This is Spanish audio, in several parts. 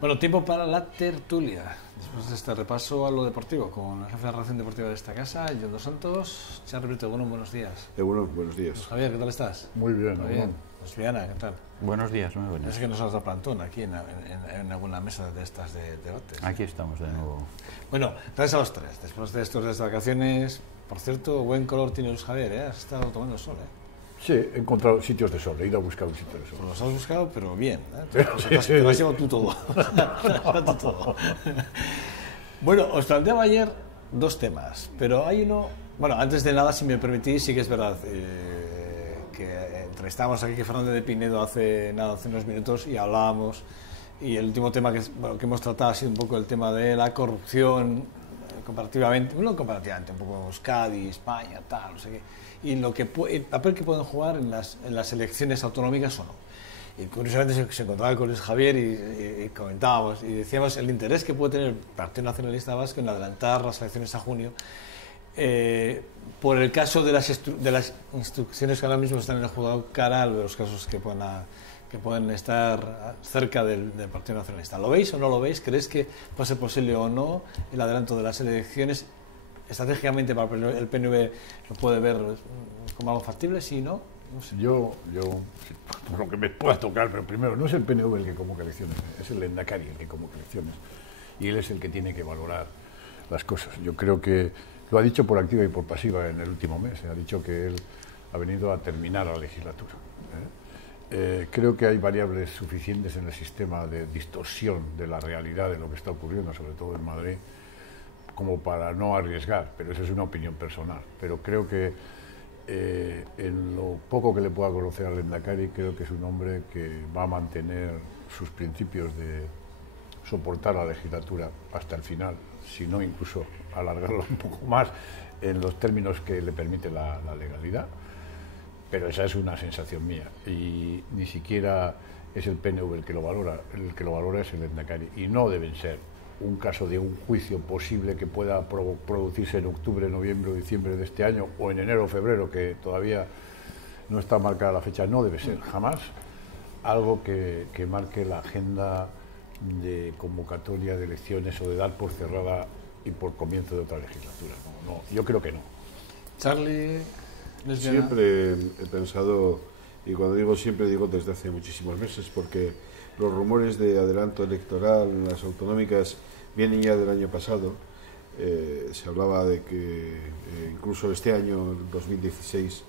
Bueno, tiempo para la tertulia. Después de este repaso a lo deportivo, con el jefe de relación deportiva de esta casa, John Dos Santos. Charly Brito, buenos días. Buenos días. Pues Javier, ¿qué tal estás? Muy bien. Muy bien. Pues Diana, ¿qué tal? Buenos días, muy buenos. Es que nos has dado plantón aquí en alguna mesa de estas de debates. Aquí estamos de nuevo. Bueno, gracias a los tres. Después de estos días de vacaciones, por cierto, buen color tiene Luis Javier, ¿eh? Has estado tomando el sol, ¿eh? Sí, he encontrado sitios de sol, he ido a buscar un sitio de sol. Pues los has buscado, pero bien, ¿eh? Te lo has llevado tú todo. Tú todo. Bueno, os planteaba ayer dos temas, pero hay uno... Bueno, antes de nada, si me permitís, sí que es verdad que entrevistamos aquí a Fernando de Pinedo hace unos minutos y hablábamos, y el último tema que hemos tratado ha sido un poco el tema de la corrupción, comparativamente, un poco Euskadi, España, tal, no sé qué, y el papel que pueden jugar en las elecciones autonómicas o no. Y curiosamente se encontraba con Luis Javier y comentábamos y decíamos el interés que puede tener el Partido Nacionalista Vasco en adelantar las elecciones a junio, por el caso de las instrucciones que ahora mismo están en el juzgado cara a los casos que pueden estar cerca del Partido Nacionalista. ¿Lo veis o no lo veis? ¿Creéis que puede ser posible o no el adelanto de las elecciones? Estratégicamente para el PNV lo puede ver como algo factible, sí, ¿no? No sé. Yo, por lo que me pueda tocar, pero primero, no es el PNV el que convoca elecciones, es el Lehendakari el que convoca elecciones. Y él es el que tiene que valorar las cosas. Yo creo que lo ha dicho por activa y por pasiva en el último mes. Ha dicho que él ha venido a terminar la legislatura. Creo que hay variables suficientes en el sistema de distorsión de la realidad de lo que está ocurriendo, sobre todo en Madrid, como para no arriesgar, pero esa es una opinión personal. Pero creo que en lo poco que le pueda conocer al Lehendakari, creo que es un hombre que va a mantener sus principios de soportar la legislatura hasta el final, si no incluso alargarlo un poco más en los términos que le permite la legalidad. Pero esa es una sensación mía y ni siquiera es el PNV el que lo valora es el Lehendakari, y no deben ser un caso de un juicio posible que pueda producirse en octubre, noviembre o diciembre de este año, o en enero o febrero, que todavía no está marcada la fecha. No debe ser jamás algo que marque la agenda de convocatoria de elecciones o de dar por cerrada y por comienzo de otra legislatura. No, yo creo que no. Charly, siempre he pensado, y cuando digo siempre digo desde hace muchísimos meses, porque los rumores de adelanto electoral en las autonómicas vienen ya del año pasado. Se hablaba de que incluso este año, el 2016,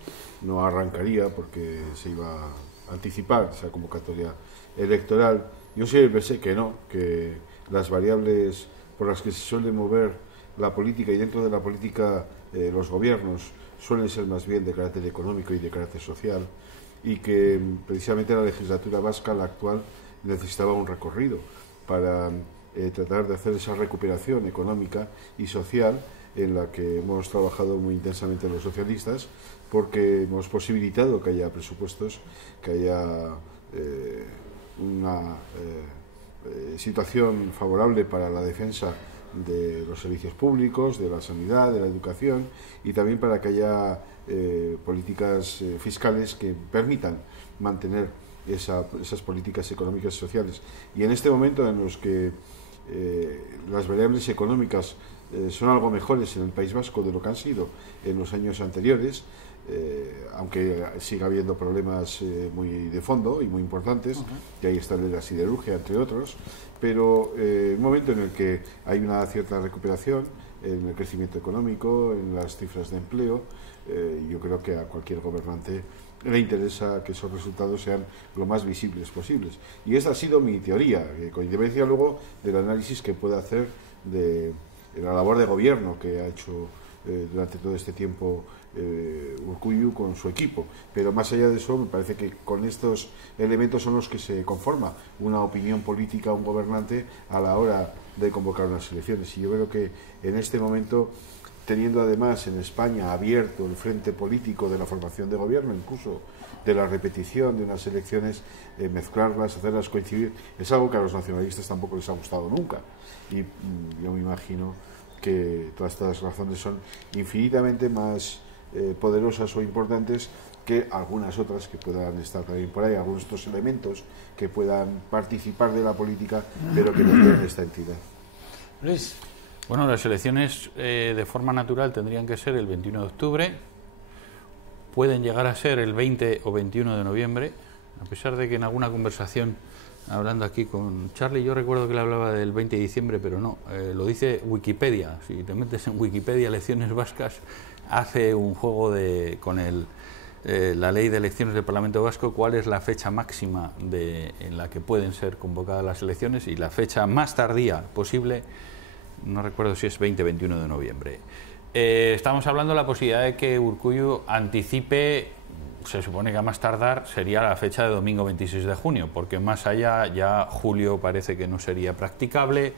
no arrancaría porque se iba a anticipar esa convocatoria electoral. Yo siempre pensé que no, que las variables por las que se suele mover la política, y dentro de la política los gobiernos, suelen ser más bien de carácter económico y de carácter social, y que precisamente la legislatura vasca, la actual, necesitaba un recorrido para tratar de hacer esa recuperación económica y social en la que hemos trabajado muy intensamente los socialistas, porque hemos posibilitado que haya presupuestos, que haya una situación favorable para la defensa de los servicios públicos, de la sanidad, de la educación, y también para que haya políticas fiscales que permitan mantener esas políticas económicas y sociales. Y en este momento en los que las variables económicas son algo mejores en el País Vasco de lo que han sido en los años anteriores, aunque siga habiendo problemas muy de fondo y muy importantes, que ahí está la siderurgia, entre otros, pero un momento en el que hay una cierta recuperación en el crecimiento económico, en las cifras de empleo, yo creo que a cualquier gobernante le interesa que esos resultados sean lo más visibles posibles. Y esta ha sido mi teoría, con independencia luego del análisis que pueda hacer de la labor de gobierno que ha hecho durante todo este tiempo Urkullu con su equipo. Pero más allá de eso, me parece que con estos elementos son los que se conforma una opinión política, un gobernante, a la hora de convocar unas elecciones. Y yo creo que en este momento, teniendo además en España abierto el frente político de la formación de gobierno, incluso de la repetición de unas elecciones, mezclarlas, hacerlas coincidir, es algo que a los nacionalistas tampoco les ha gustado nunca. Y yo me imagino que todas estas razones son infinitamente más poderosas o importantes que algunas otras que puedan estar también por ahí, algunos otros elementos que puedan participar de la política, pero que no tienen esta entidad. Luis. Bueno, las elecciones de forma natural tendrían que ser el 21 de octubre, pueden llegar a ser el 20 o 21 de noviembre, a pesar de que en alguna conversación, hablando aquí con Charlie, yo recuerdo que le hablaba del 20 de diciembre, pero no, lo dice Wikipedia. Si te metes en Wikipedia, elecciones vascas, hace un juego con la ley de elecciones del Parlamento Vasco, cuál es la fecha máxima en la que pueden ser convocadas las elecciones, y la fecha más tardía posible, no recuerdo si es 20 o 21 de noviembre. Estamos hablando de la posibilidad de que Urkullu anticipe, se supone que a más tardar sería la fecha de domingo 26 de junio, porque más allá ya julio parece que no sería practicable,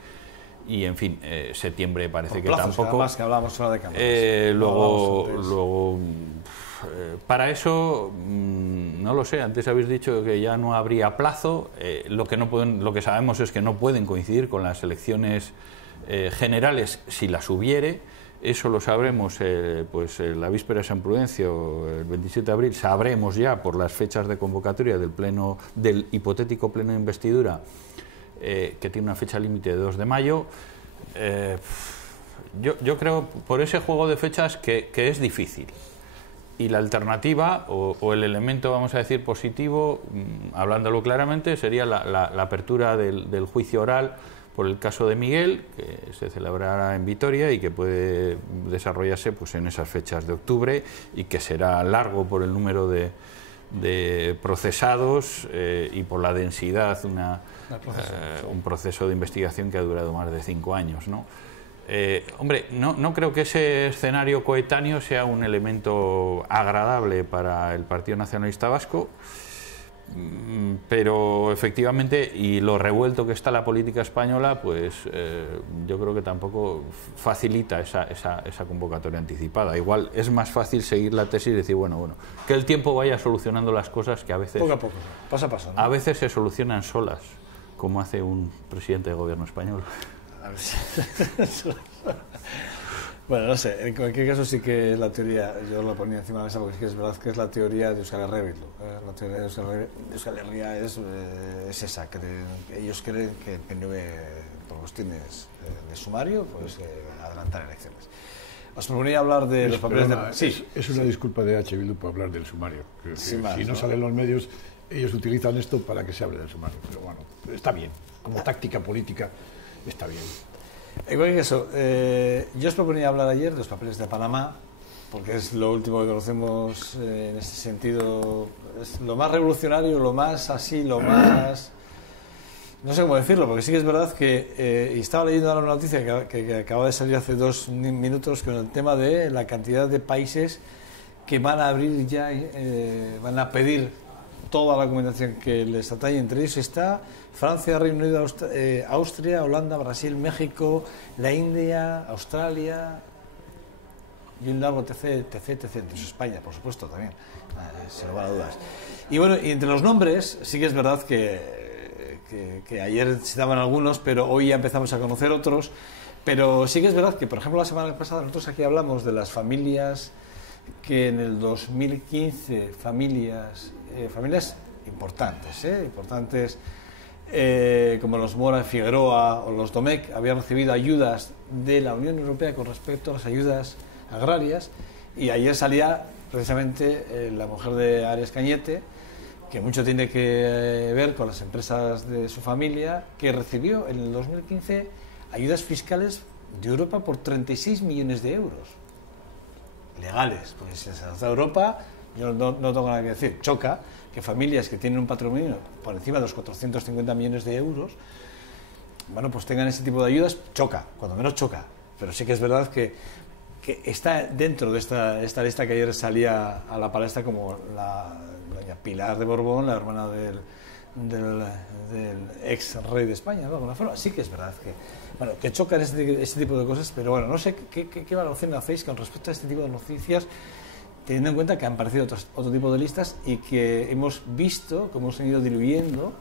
y en fin, septiembre parece que tampoco. Más que hablamos ahora de cámaras. Luego para eso no lo sé, antes habéis dicho que ya no habría plazo, lo que sabemos es que no pueden coincidir con las elecciones generales si las hubiere. Eso lo sabremos la víspera de San Prudencio, el 27 de abril, sabremos ya por las fechas de convocatoria del hipotético pleno de investidura, que tiene una fecha límite de 2 de mayo. Yo creo, por ese juego de fechas, que es difícil. Y la alternativa, o el elemento, vamos a decir, positivo, hablándolo claramente, sería la apertura del juicio oral por el caso de Miguel, que se celebrará en Vitoria y que puede desarrollarse pues en esas fechas de octubre, y que será largo por el número de procesados y por la densidad, un proceso de investigación que ha durado más de 5 años, ¿no? Hombre, no creo que ese escenario coetáneo sea un elemento agradable para el Partido Nacionalista Vasco, pero efectivamente, y lo revuelto que está la política española, pues yo creo que tampoco facilita esa convocatoria anticipada. Igual es más fácil seguir la tesis y decir, bueno, que el tiempo vaya solucionando las cosas, que a veces, poco a poco, paso a paso, ¿no? A veces se solucionan solas, como hace un presidente de gobierno español. Bueno, no sé, en cualquier caso sí que la teoría, yo lo ponía encima de la mesa porque sí que es verdad que es la teoría de Euskal Herria Bildu. La teoría de Euskal Herria es esa, ellos creen que el PNV, por cuestiones de sumario, pues adelantar elecciones. Os proponía hablar de los papeles de... Sí. Es una disculpa de H. Bildu por hablar del sumario. Si no salen los medios, ellos utilizan esto para que se hable del sumario. Pero bueno, está bien, como táctica política está bien. En cualquier caso, yo os proponía hablar ayer de los papeles de Panamá, porque es lo último que conocemos en este sentido, es lo más revolucionario, lo más así, lo más... No sé cómo decirlo, porque sí que es verdad que, y estaba leyendo ahora una noticia que acaba de salir hace 2 minutos con el tema de la cantidad de países que van a abrir ya, van a pedir toda la documentación que les atañe. Entre ellos está Francia, Reino Unido, Austria, Holanda, Brasil, México, la India, Australia y un largo etc. Entonces España, por supuesto, también, sin lugar a dudas. Y bueno, y entre los nombres sí que es verdad que ayer se daban algunos, pero hoy ya empezamos a conocer otros. Pero sí que es verdad que, por ejemplo, la semana pasada nosotros aquí hablamos de las familias que en el 2015, familias importantes, como los Mora Figueroa o los Domecq, habían recibido ayudas de la Unión Europea con respecto a las ayudas agrarias, y ayer salía precisamente la mujer de Arias Cañete, que mucho tiene que ver con las empresas de su familia, que recibió en el 2015 ayudas fiscales de Europa por 36 millones de euros. Legales, porque si se las da Europa, yo no tengo nada que decir. Choca que familias que tienen un patrimonio por encima de los 450 millones de euros, bueno, pues tengan ese tipo de ayudas. Choca, cuando menos choca. Pero sí que es verdad que está dentro de esta lista que ayer salía a la palestra, como la doña Pilar de Borbón, la hermana del ex rey de España, ¿no? De alguna forma. Sí que es verdad que chocan este tipo de cosas, pero bueno, no sé qué valoración hacéis con respecto a este tipo de noticias, teniendo en cuenta que han aparecido otro tipo de listas y que hemos visto cómo se han ido diluyendo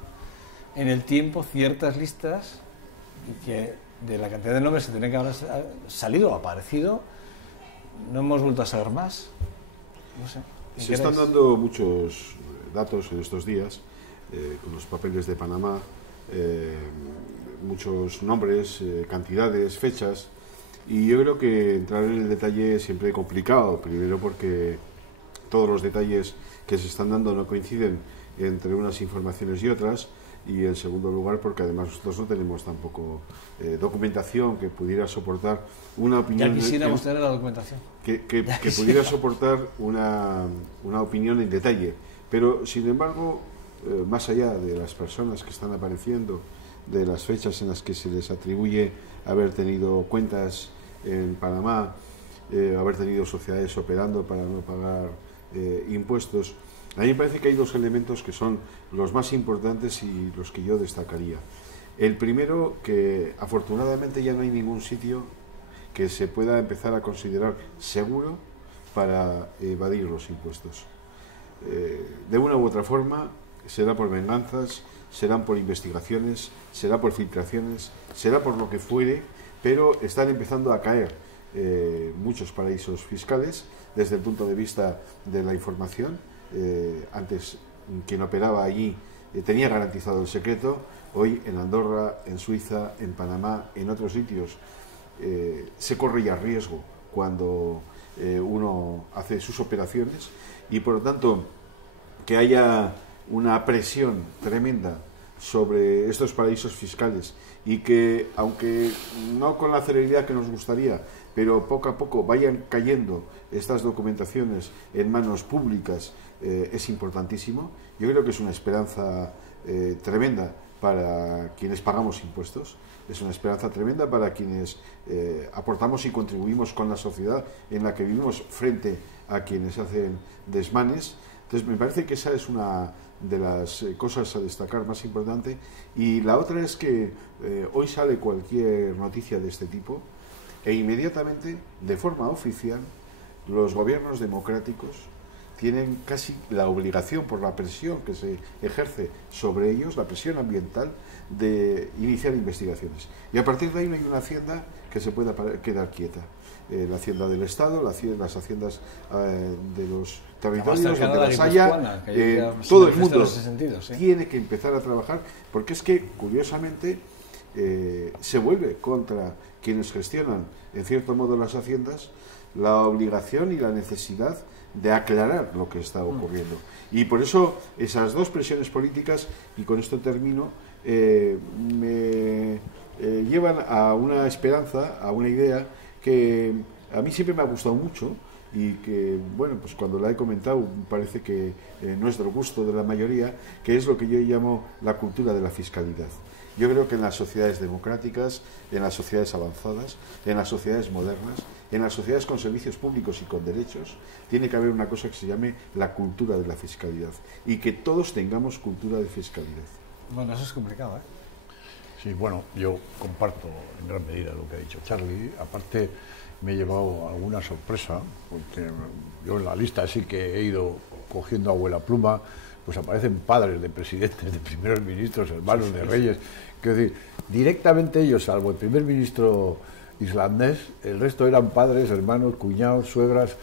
en el tiempo ciertas listas, y que de la cantidad de nombres que tenían que haber salido o aparecido, no hemos vuelto a saber más. No sé. Se están dando muchos datos en estos días, con los papeles de Panamá, muchos nombres, cantidades, fechas, y yo creo que entrar en el detalle es siempre complicado, primero porque todos los detalles que se están dando no coinciden entre unas informaciones y otras, y en segundo lugar porque además nosotros no tenemos tampoco documentación que pudiera soportar una opinión. Ya quisiéramos tener la documentación. Que pudiera soportar una opinión en detalle, pero sin embargo, más allá de las personas que están apareciendo, de las fechas en las que se les atribuye haber tenido cuentas en Panamá, haber tenido sociedades operando para no pagar impuestos, a mí me parece que hay dos elementos que son los más importantes y los que yo destacaría. El primero, que afortunadamente ya no hay ningún sitio que se pueda empezar a considerar seguro para evadir los impuestos. De una u otra forma, será por venganzas, serán por investigaciones, será por filtraciones, será por lo que fuere, pero están empezando a caer muchos paraísos fiscales desde el punto de vista de la información. Antes quien operaba allí tenía garantizado el secreto, hoy en Andorra, en Suiza, en Panamá, en otros sitios se corre ya riesgo cuando uno hace sus operaciones, y por lo tanto que haya una presión tremenda sobre estos paraísos fiscales y que, aunque no con la celeridad que nos gustaría, pero poco a poco vayan cayendo estas documentaciones en manos públicas, es importantísimo. Yo creo que es una esperanza tremenda para quienes pagamos impuestos, es una esperanza tremenda para quienes aportamos y contribuimos con la sociedad en la que vivimos frente a quienes hacen desmanes. Entonces me parece que esa es una de las cosas a destacar más importante, y la otra es que hoy sale cualquier noticia de este tipo e inmediatamente, de forma oficial, los gobiernos democráticos tienen casi la obligación, por la presión que se ejerce sobre ellos, la presión ambiental, de iniciar investigaciones. Y a partir de ahí no hay una hacienda que se pueda quedar quieta. La hacienda del Estado, las haciendas de los territorios donde las haya, todo el mundo tiene que empezar a trabajar, porque es que, curiosamente, se vuelve contra quienes gestionan, en cierto modo, las haciendas, la obligación y la necesidad de aclarar lo que está ocurriendo. Y por eso esas dos presiones políticas, y con esto termino, me llevan a una esperanza, a una idea que a mí siempre me ha gustado mucho, y que, bueno, pues cuando la he comentado parece que no es del gusto de la mayoría, que es lo que yo llamo la cultura de la fiscalidad. Yo creo que en las sociedades democráticas, en las sociedades avanzadas, en las sociedades modernas, en las sociedades con servicios públicos y con derechos, tiene que haber una cosa que se llame la cultura de la fiscalidad, y que todos tengamos cultura de fiscalidad. Bueno, eso es complicado, ¿eh? Sí, bueno, yo comparto en gran medida lo que ha dicho Charlie. Aparte, me he llevado alguna sorpresa, porque yo en la lista sí que he ido cogiendo abuela pluma, pues aparecen padres de presidentes, de primeros ministros, hermanos de reyes. Quiero decir, directamente ellos, salvo el primer ministro islandés, el resto eran padres, hermanos, cuñados, suegras.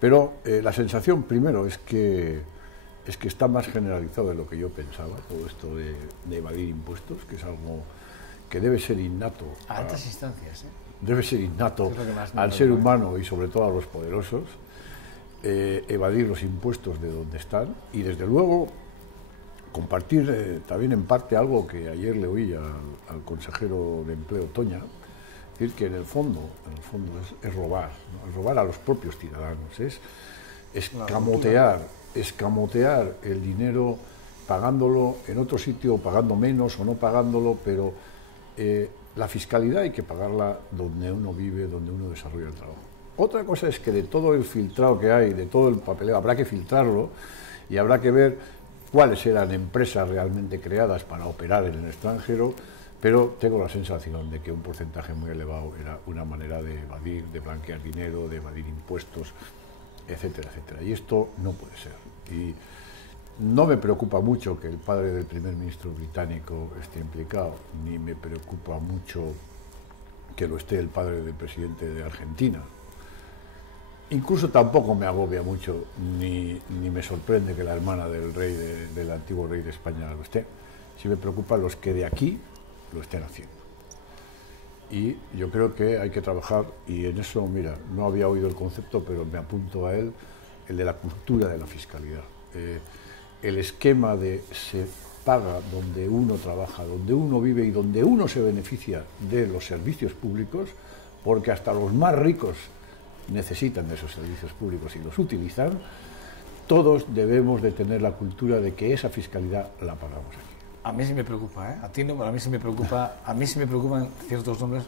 Pero la sensación, primero, es que está más generalizado de lo que yo pensaba, todo esto de evadir impuestos, que es algo que debe ser innato. A altas instancias, ¿eh? Debe ser innato al ser humano y sobre todo a los poderosos, evadir los impuestos de donde están, y desde luego compartir también en parte algo que ayer le oí al consejero de Empleo, Toña, decir que en el fondo es robar, ¿no? Es robar a los propios ciudadanos, es escamotear el dinero pagándolo en otro sitio, pagando menos o no pagándolo, pero la fiscalidad hay que pagarla donde uno vive, donde uno desarrolla el trabajo. Otra cosa es que de todo el filtrado que hay, de todo el papeleo, habrá que filtrarlo y habrá que ver cuáles eran empresas realmente creadas para operar en el extranjero, pero tengo la sensación de que un porcentaje muy elevado era una manera de evadir, de blanquear dinero, de evadir impuestos, etcétera, etcétera. Y esto no puede ser. Y no me preocupa mucho que el padre del primer ministro británico esté implicado, ni me preocupa mucho que lo esté el padre del presidente de Argentina. incluso tampoco me agobia mucho, ni me sorprende que la hermana del rey, del antiguo rey de España lo esté. Sí me preocupa los que de aquí lo estén haciendo. Y yo creo que hay que trabajar, y en eso, mira, no había oído el concepto, pero me apunto a él, el de la cultura de la fiscalidad. El esquema de se paga donde uno trabaja, donde uno vive y donde uno se beneficia de los servicios públicos, porque hasta los más ricos necesitan de esos servicios públicos y los utilizan. Todos debemos de tener la cultura de que esa fiscalidad la pagamos aquí. A mí sí me preocupa, ¿eh? A ti no, pero a mí sí me preocupa. A mí sí me preocupan ciertos nombres.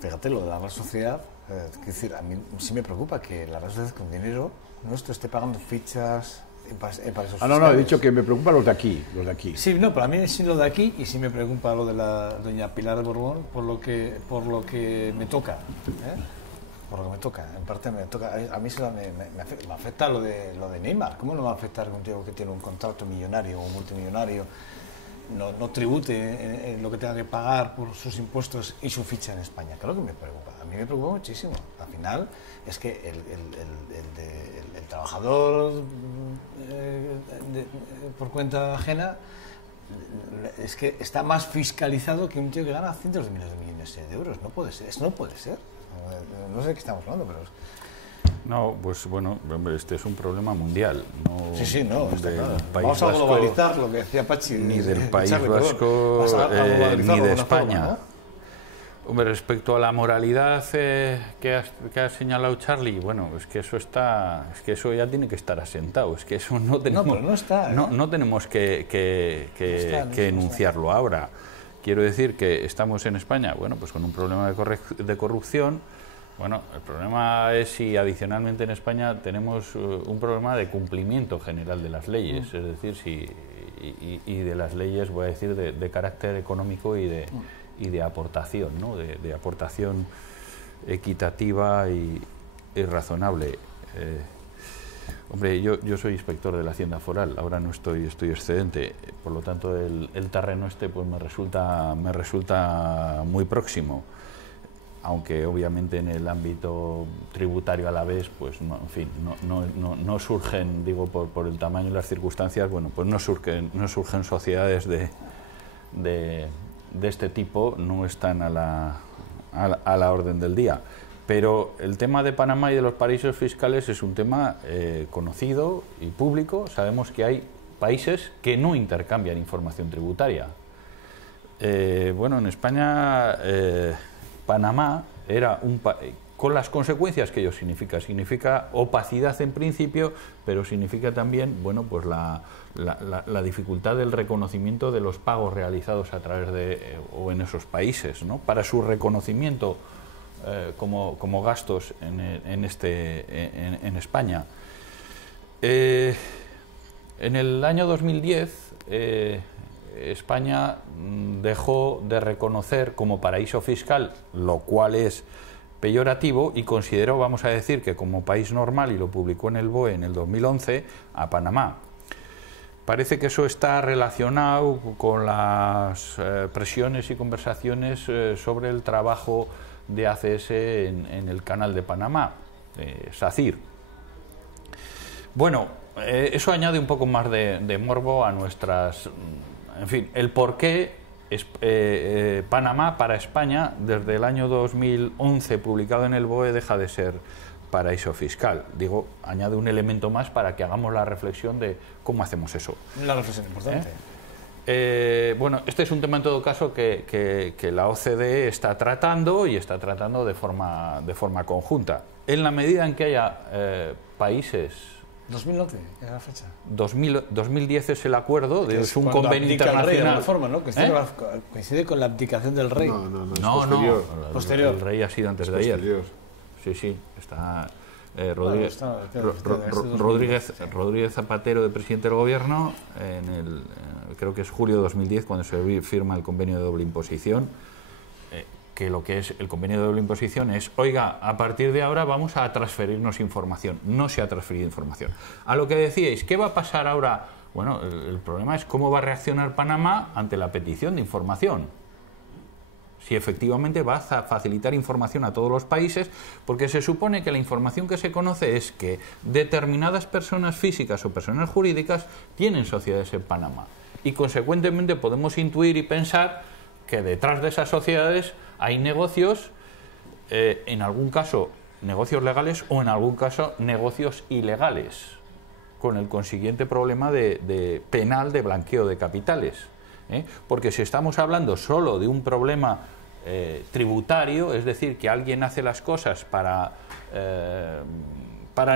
Fíjate, lo de la Real Sociedad. Es decir, a mí sí me preocupa que la Real Sociedad con dinero nuestro esté pagando fichas para esos fiscales. No, he dicho que me preocupan los de aquí, los de aquí. Sí, no, pero a mí sí lo de aquí, y sí me preocupa lo de la doña Pilar de Borbón por lo que me toca, ¿eh? Por lo que me toca, en parte me toca. A mí me afecta lo de Neymar. ¿Cómo no me va a afectar que un tío que tiene un contrato millonario o multimillonario no tribute en lo que tenga que pagar por sus impuestos y su ficha en España? Claro que me preocupa. A mí me preocupa muchísimo. Al final es que el trabajador por cuenta ajena es que está más fiscalizado que un tío que gana cientos de miles de millones de euros. No puede ser. Eso no puede ser. No sé de qué estamos hablando, pero... No, pues bueno, hombre, este es un problema mundial. No sí, no, está claro. Vamos a globalizar lo que decía Pachi. Ni del País Vasco, ni de España. Forma, ¿no? Hombre, respecto a la moralidad que ha señalado Charlie, bueno, es que eso ya tiene que estar asentado. Es que eso no tenemos, no está, no tenemos que enunciarlo ahora. Quiero decir que estamos en España, bueno, pues con un problema de corrupción. Bueno, el problema es si adicionalmente en España tenemos un problema de cumplimiento general de las leyes, es decir, y de las leyes, voy a decir, de carácter económico y de aportación, ¿no? De aportación equitativa y razonable. Hombre, yo soy inspector de la Hacienda Foral, ahora no estoy excedente, por lo tanto el terreno este pues me resulta muy próximo. Aunque obviamente en el ámbito tributario a la vez, pues no, en fin, no surgen, digo, por el tamaño y las circunstancias, bueno, pues no surgen sociedades de este tipo, no están a la orden del día. Pero el tema de Panamá y de los paraísos fiscales es un tema conocido y público. Sabemos que hay países que no intercambian información tributaria. Bueno, en España... Panamá era con las consecuencias que ello significa opacidad en principio, pero significa también, bueno, pues la dificultad del reconocimiento de los pagos realizados a través de o en esos países, ¿no? Para su reconocimiento como gastos en España. En el año 2010 España dejó de reconocer como paraíso fiscal, lo cual es peyorativo, y consideró, vamos a decir, que como país normal, y lo publicó en el BOE en el 2011, a Panamá. Parece que eso está relacionado con las presiones y conversaciones sobre el trabajo de ACS en el canal de Panamá, SACIR. Bueno, eso añade un poco más de morbo a nuestras... En fin, el por qué Panamá para España, desde el año 2011 publicado en el BOE, deja de ser paraíso fiscal. Digo, añade un elemento más para que hagamos la reflexión de cómo hacemos eso. La reflexión importante. Bueno, este es un tema en todo caso que la OCDE está tratando, y está tratando de forma conjunta. En la medida en que haya países... 2011, ¿qué es la fecha? 2010 es el acuerdo, es un convenio internacional. El rey, de alguna forma, ¿no? Que coincide con la abdicación del rey. No, posterior. El rey ha sido antes de ayer. Sí, está Rodríguez Zapatero, de presidente del gobierno, creo que es julio de 2010 cuando se firma el convenio de doble imposición. Que lo que es el convenio de doble imposición es, oiga, a partir de ahora vamos a transferirnos información. No se ha transferido información. A lo que decíais, ¿qué va a pasar ahora? Bueno, el problema es cómo va a reaccionar Panamá ante la petición de información. si efectivamente va a facilitar información a todos los países, porque se supone que la información que se conoce es que determinadas personas físicas o personas jurídicas tienen sociedades en Panamá. Y consecuentemente podemos intuir y pensar que detrás de esas sociedades hay negocios, en algún caso negocios legales o en algún caso negocios ilegales, con el consiguiente problema de penal de blanqueo de capitales. Porque si estamos hablando solo de un problema tributario, es decir, que alguien hace las cosas para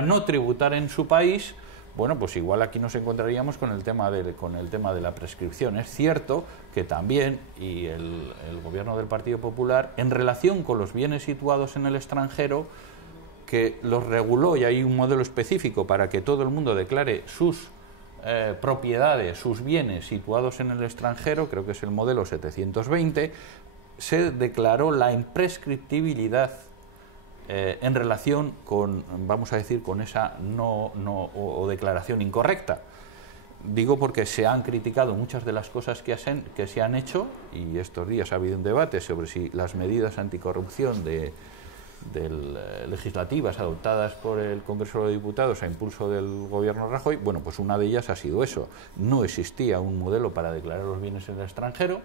no tributar en su país, bueno, pues igual aquí nos encontraríamos con el tema de la prescripción. Es cierto que también, y el gobierno del Partido Popular, en relación con los bienes situados en el extranjero, que los reguló, y hay un modelo específico para que todo el mundo declare sus propiedades, sus bienes situados en el extranjero, creo que es el modelo 720, se declaró la imprescriptibilidad en relación con, vamos a decir, con esa o declaración incorrecta. Digo porque se han criticado muchas de las cosas que se han hecho, y estos días ha habido un debate sobre si las medidas anticorrupción legislativas adoptadas por el Congreso de Diputados a impulso del gobierno Rajoy, bueno, pues una de ellas ha sido eso. No existía un modelo para declarar los bienes en el extranjero,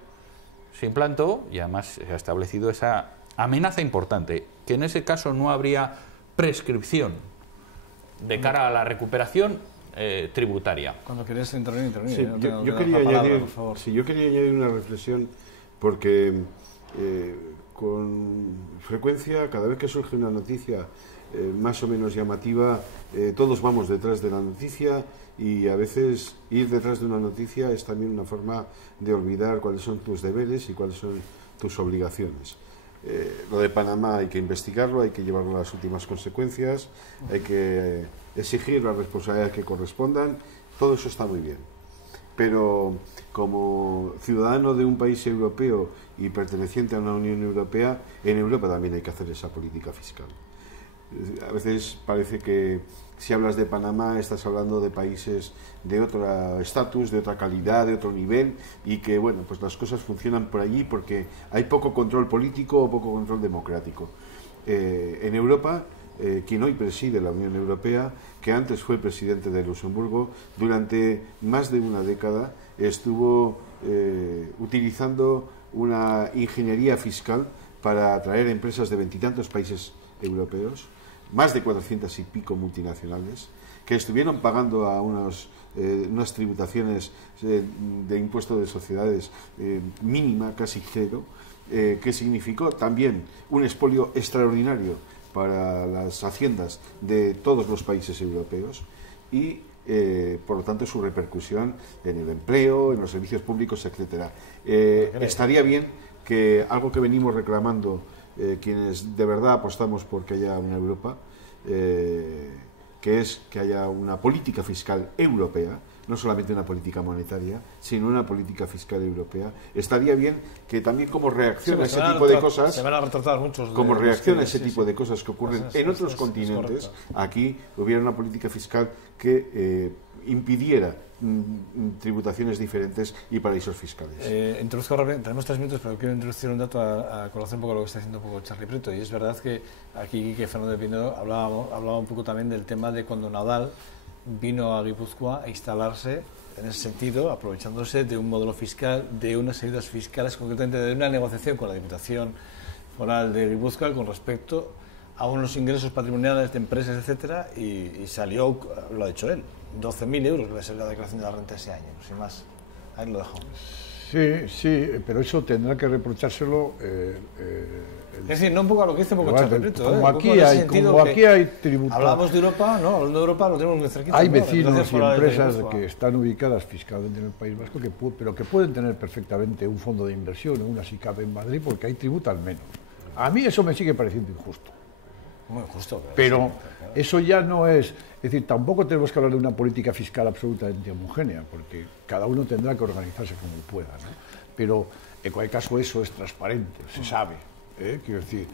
se implantó y además se ha establecido esa amenaza importante, que en ese caso no habría prescripción de cara a la recuperación tributaria. Cuando querías intervenir. Sí, yo quería añadir una reflexión, porque con frecuencia, cada vez que surge una noticia más o menos llamativa, todos vamos detrás de la noticia, y a veces ir detrás de una noticia es también una forma de olvidar cuáles son tus deberes y cuáles son tus obligaciones. Lo de Panamá hay que investigarlo, hay que llevarlo a las últimas consecuencias, hay que exigir las responsabilidades que correspondan, todo eso está muy bien. Pero como ciudadano de un país europeo y perteneciente a una Unión Europea, en Europa también hay que hacer esa política fiscal. A veces parece que si hablas de Panamá estás hablando de países de otro estatus, de otra calidad, de otro nivel, y que bueno, pues las cosas funcionan por allí porque hay poco control político o poco control democrático. En Europa, quien hoy preside la Unión Europea, que antes fue presidente de Luxemburgo, durante más de una década estuvo utilizando una ingeniería fiscal para atraer empresas de 20 y tantos países europeos, más de 400 y pico multinacionales, que estuvieron pagando a unas tributaciones de impuesto de sociedades mínima, casi cero, que significó también un expolio extraordinario para las haciendas de todos los países europeos y, por lo tanto, su repercusión en el empleo, en los servicios públicos, etcétera. Estaría bien que algo que venimos reclamando quienes de verdad apostamos por que haya una Europa, que es que haya una política fiscal europea, no solamente una política monetaria, sino una política fiscal europea. Estaría bien que también como reacción a ese tipo de cosas, como reacción a ese tipo de cosas que ocurren en otros continentes, aquí hubiera una política fiscal que impidiera tributaciones diferentes y paraísos fiscales. Introduzco rápidamente, tenemos 3 minutos, pero quiero introducir un dato a conocer un poco lo que está haciendo un poco Charlie Prieto, y es verdad que aquí que Fernando de Pinedo hablaba un poco también del tema de cuando Nadal vino a Guipúzcoa a instalarse en ese sentido, aprovechándose de un modelo fiscal, de unas ayudas fiscales, concretamente de una negociación con la Diputación Foral de Guipúzcoa con respecto a unos ingresos patrimoniales de empresas, etcétera, y salió, lo ha dicho él, 12.000 euros que va a ser la declaración de la renta ese año, sin más. Ahí lo dejo. Sí, pero eso tendrá que reprochárselo. Es decir, no un poco a lo que dice un poco Charlie Prieto. Como aquí hay tributos. Hablamos de Europa, ¿no? Hablando de Europa lo tenemos muy cerquita. Hay vecinos y empresas que están ubicadas fiscalmente en el País Vasco, pero que pueden tener perfectamente un fondo de inversión o una SICAP en Madrid porque ahí tributan menos. A mí eso me sigue pareciendo injusto. Muy justo. Pero eso ya no es decir, tampoco tenemos que hablar de una política fiscal absolutamente homogénea, porque cada uno tendrá que organizarse como pueda, ¿no? Pero en cualquier caso eso es transparente, se sabe, quiero decir,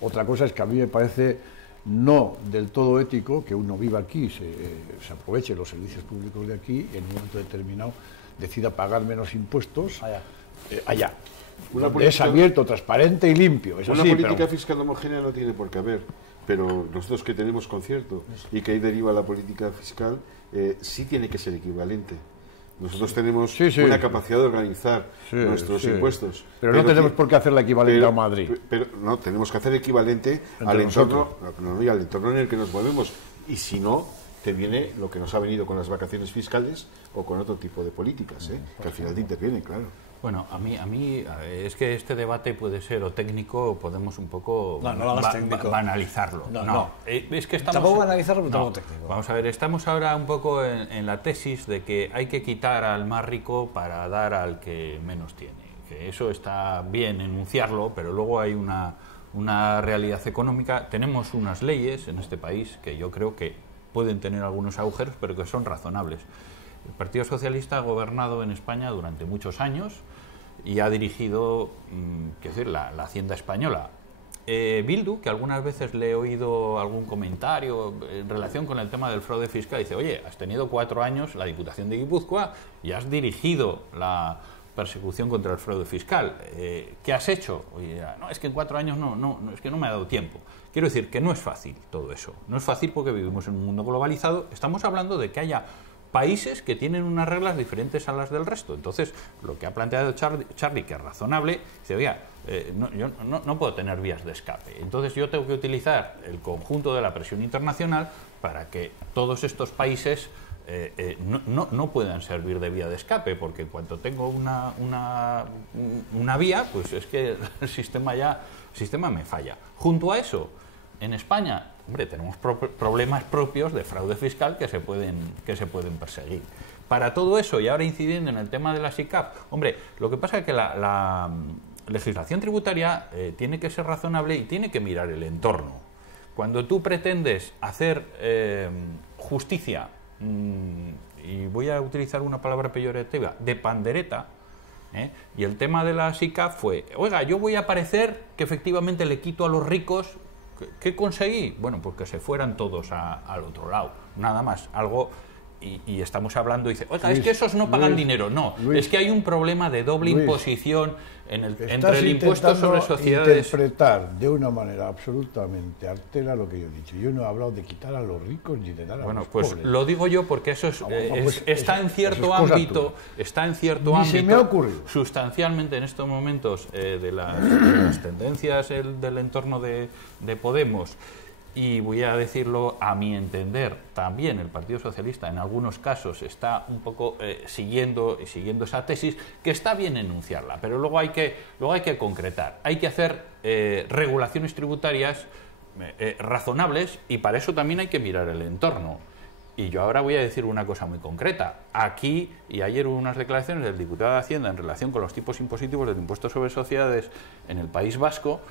otra cosa es que a mí me parece no del todo ético que uno viva aquí, se aproveche los servicios públicos de aquí y en un momento determinado decida pagar menos impuestos allá. es abierto, transparente y limpio. Eso Una sí, política pero... fiscal homogénea no tiene por qué haber, pero nosotros que tenemos concierto y que ahí deriva la política fiscal, sí tiene que ser equivalente. Nosotros tenemos una capacidad de organizar nuestros impuestos. Pero no tenemos por qué hacerla equivalente a Madrid. Pero no, tenemos que hacer equivalente al entorno, y al entorno en el que nos movemos. Y si no, te viene lo que nos ha venido con las vacaciones fiscales o con otro tipo de políticas, que al final te intervienen, claro. Bueno, a mí es que este debate puede ser o técnico o podemos un poco banalizarlo. Es que estamos... Tampoco banalizarlo, pero tampoco técnico. Vamos a ver, estamos ahora un poco en la tesis de que hay que quitar al más rico para dar al que menos tiene. Que eso está bien enunciarlo, pero luego hay una realidad económica. Tenemos unas leyes en este país que yo creo que pueden tener algunos agujeros, pero que son razonables. El Partido Socialista ha gobernado en España durante muchos años y ha dirigido la Hacienda española. Bildu, que algunas veces le he oído algún comentario en relación con el tema del fraude fiscal, dice, oye, has tenido 4 años la Diputación de Guipúzcoa y has dirigido la persecución contra el fraude fiscal. ¿Qué has hecho? Oye, no, es que en 4 años es que no me ha dado tiempo. Quiero decir que no es fácil todo eso. No es fácil porque vivimos en un mundo globalizado. Estamos hablando de que haya países que tienen unas reglas diferentes a las del resto. Entonces, lo que ha planteado Charlie, que es razonable, dice, oiga, yo no puedo tener vías de escape. Entonces, yo tengo que utilizar el conjunto de la presión internacional para que todos estos países no puedan servir de vía de escape, porque en cuanto tengo una vía, pues es que el sistema me falla. Junto a eso, en España, hombre, tenemos problemas propios de fraude fiscal que se pueden perseguir. Para todo eso, y ahora incidiendo en el tema de la SICAF, hombre, lo que pasa es que la legislación tributaria tiene que ser razonable y tiene que mirar el entorno. Cuando tú pretendes hacer justicia, y voy a utilizar una palabra peyorativa, de pandereta, y el tema de la SICAF fue, oiga, yo voy a parecer que efectivamente le quito a los ricos. ¿Qué conseguí? Bueno, pues que se fueran todos al otro lado, nada más, algo, y estamos hablando, y dice, oiga, es que esos no pagan dinero. No, es que hay un problema de doble imposición entre el impuesto sobre sociedades. Interpretar de una manera absolutamente artera lo que yo he dicho. Yo no he hablado de quitar a los ricos ni de dar a los pobres. Lo digo yo porque eso está en cierto ámbito, se me ha ocurrido. Sustancialmente en estos momentos de las tendencias del entorno de Podemos. Y voy a decirlo, a mi entender, también el Partido Socialista en algunos casos está un poco siguiendo esa tesis, que está bien enunciarla, pero luego hay que concretar, hay que hacer regulaciones tributarias razonables, y para eso también hay que mirar el entorno. Y yo ahora voy a decir una cosa muy concreta. Aquí, y ayer hubo unas declaraciones del diputado de Hacienda en relación con los tipos impositivos del impuesto sobre sociedades en el País Vasco,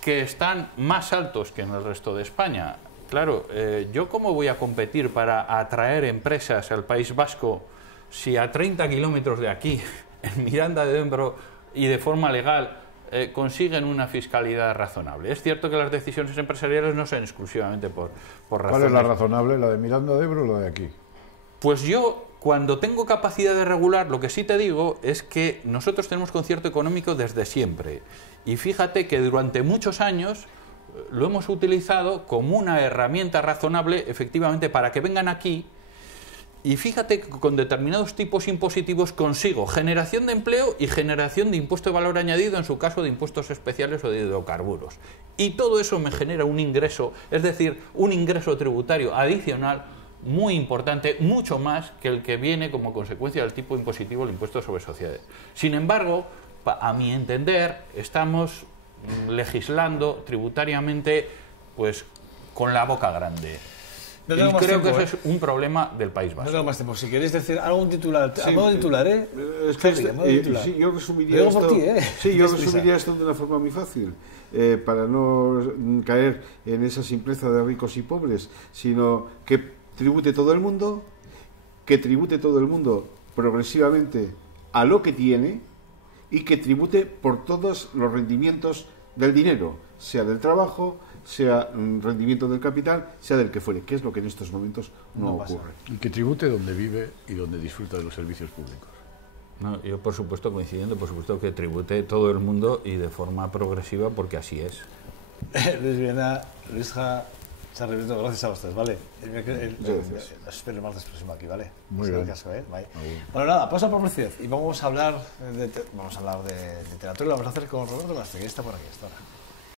que están más altos que en el resto de España. Claro, ¿yo cómo voy a competir para atraer empresas al País Vasco si a 30 kilómetros de aquí, en Miranda de Ebro y de forma legal, consiguen una fiscalidad razonable? Es cierto que las decisiones empresariales no son exclusivamente por razones... ¿Cuál es la razonable? ¿La de Miranda de Ebro o la de aquí? Pues yo, cuando tengo capacidad de regular, lo que sí te digo es que nosotros tenemos concierto económico desde siempre. Y fíjate que durante muchos años lo hemos utilizado como una herramienta razonable, efectivamente, para que vengan aquí. Y fíjate que con determinados tipos impositivos consigo generación de empleo y generación de impuesto de valor añadido, en su caso de impuestos especiales o de hidrocarburos. Y todo eso me genera un ingreso, es decir, un ingreso tributario adicional muy importante, mucho más que el que viene como consecuencia del tipo impositivo del impuesto sobre sociedades. Sin embargo, a mi entender, estamos legislando tributariamente pues con la boca grande. No y creo que eso es un problema del País Vasco. No tengo más tiempo. Si queréis decir algún titular, sí, a modo de titular, es que sí, yo resumiría esto, yo resumiría esto de una forma muy fácil, para no caer en esa simpleza de ricos y pobres, sino que tribute todo el mundo progresivamente a lo que tiene, y que tribute por todos los rendimientos del dinero, sea del trabajo, sea rendimiento del capital, sea del que fuere, que es lo que en estos momentos no ocurre. Y que tribute donde vive y donde disfruta de los servicios públicos. No, yo, por supuesto, coincidiendo, por supuesto que tribute todo el mundo y de forma progresiva, porque así es. Luis Viena, Luisja, Charly Brito, gracias a vosotros, ¿vale? Os espero el martes próximo aquí, ¿vale? Muy bien. Caso, ¿eh? Bye. Bueno, nada, pausa por publicidad y vamos a hablar de literatura y lo vamos a hacer con Roberto Lastre, que está por aquí hasta ahora.